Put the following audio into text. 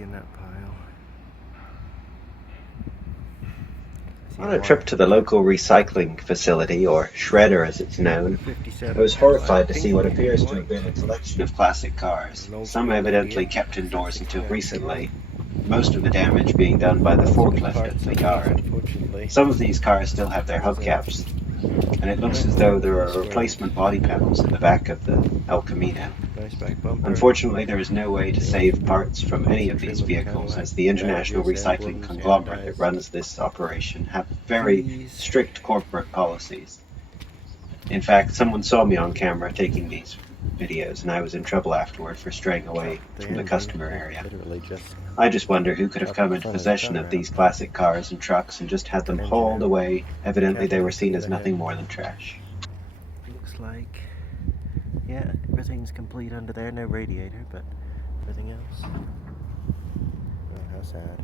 in that pile. On a trip to the local recycling facility, or shredder as it's known, I was horrified to see what appears to have been a collection of classic cars, some evidently kept indoors until recently, most of the damage being done by the forklift at the yard. Some of these cars still have their hubcaps, and it looks as though there are replacement body panels in the back of the El Camino. Nice back bumper. Unfortunately, there is no way to save parts from any of these vehicles, as the international recycling conglomerate that runs this operation have very strict corporate policies. In fact, someone saw me on camera taking these videos, and I was in trouble afterward for straying away from the customer area. I just wonder who could have come into possession of these classic cars and trucks and just had them hauled away. Evidently, they were seen as nothing more than trash. Looks like, yeah, everything's complete under there. No radiator, but everything else. Oh, how sad.